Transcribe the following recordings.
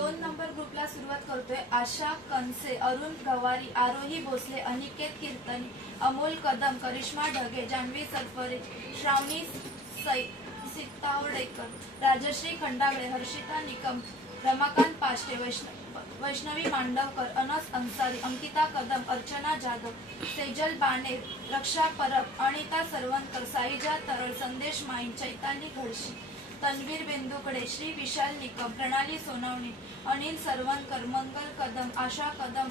2 number ग्रुपला सुरुवात करतोय। आशा कनसे, अरुण गवारी, आरोही भोसले, अनिकेत कीर्तनी, अमोल कदम, करिश्मा ढगे, जान्हवी सरफरे, श्रावणी सितावडेकर, राजश्री खंडागळे, हर्षिता निकम, रमाकांत पाष्टे, वैष्णवी मांडवकर, अनस अंसारी, अंकिता कदम, अर्चना जाधव, सेजल बाणे, रक्षा परब, अनिता सरवणकर, साईजा तरळ, संदेश माईन, चैताली घडशी, तन्वीर बेंदुकडे, श्री विशाल निकम, प्रणाली सोनवणे, अनिल सरवणकर, मंगल कदम, आशा कदम,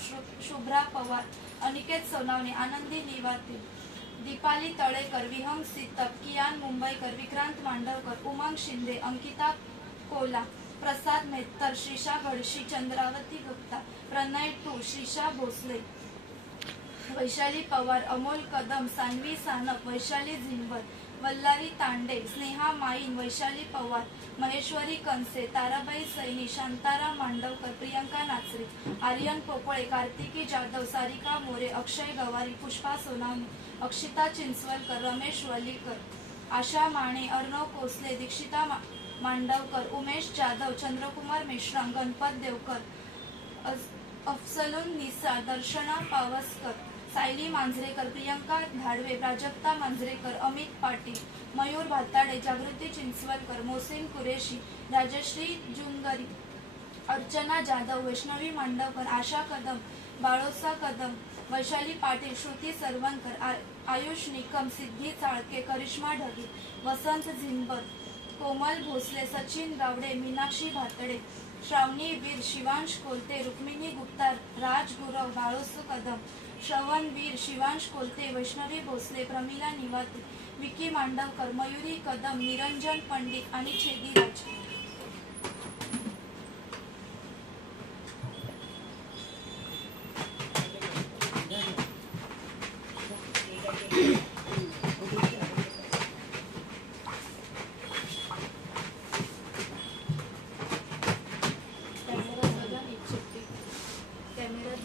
शुभ्रा पवार, अनिकेत सोनवणे, आनंदी निवाते, दीपाली तळेकर, विहंग सितप, कियान मुंबईकर, विक्रांत मांडवकर, उमंग शिंदे, अंकिता कोला, प्रसाद मेहतर, श्रीषा घडशी, चंद्रावती गुप्ता, प्रणय टू, श्रीषा भोसले, वैशाली पवार, अमोल कदम, सानवी सानप, वैशाली झिंबर, वल्लारी तांडे, स्नेहा माईन, वैशाली पवार, महेश्वरी कनसे, ताराबाई सैनी, शांताराम मांडवकर, प्रियंका नाचरे, आर्यन पोपळे, कार्तिकी जाधव, सारिका मोरे, अक्षय गवारी, पुष्पा सोनावणे, अक्षिता चिंचवलकर, रमेश वलीकर, आशा माने, अर्णव कोसले, दीक्षिता मांडवकर, उमेश जाधव, चंद्रकुमार मेश्राम, गणपत देवकर, अफसलून निसा, दर्शना पावसकर, सायली मांजरेकर, प्रियंका धाडवे, प्राजक्ता मांजरेकर, अमित पाटील, मयूर भाताडे, जागृती चिंचवलकर, मोहसिन कुरेशी, राजश्री जुंगरी, अर्चना जाधव, वैष्णवी मांडवकर, आशा कदम, बाळोसा कदम, वैशाली पाटील, श्रुती सरवणकर, आयुष निकम, सिद्धी चाळके, करिश्मा ढगे, वसंत झिंबर, कोमल भोसले, सचिन गावडे, मीनाक्षी भातडे, श्रावणी वीर, शिवांश कोलते, रुक्मिणी गुप्ता, राज गुरव, बाळोसू कदम, श्रवण वीर, शिवांश कोलते, वैष्णवी भोसले, प्रमिला निवाते, विकी मांडवकर, मयुरी कदम, निरंजन पंडित आणि छेदी राज।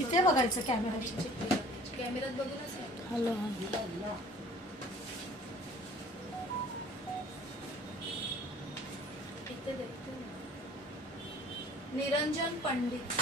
इथे बघायचं कॅमेऱ्यात बघूनच हॅलो निरंजन पंडित।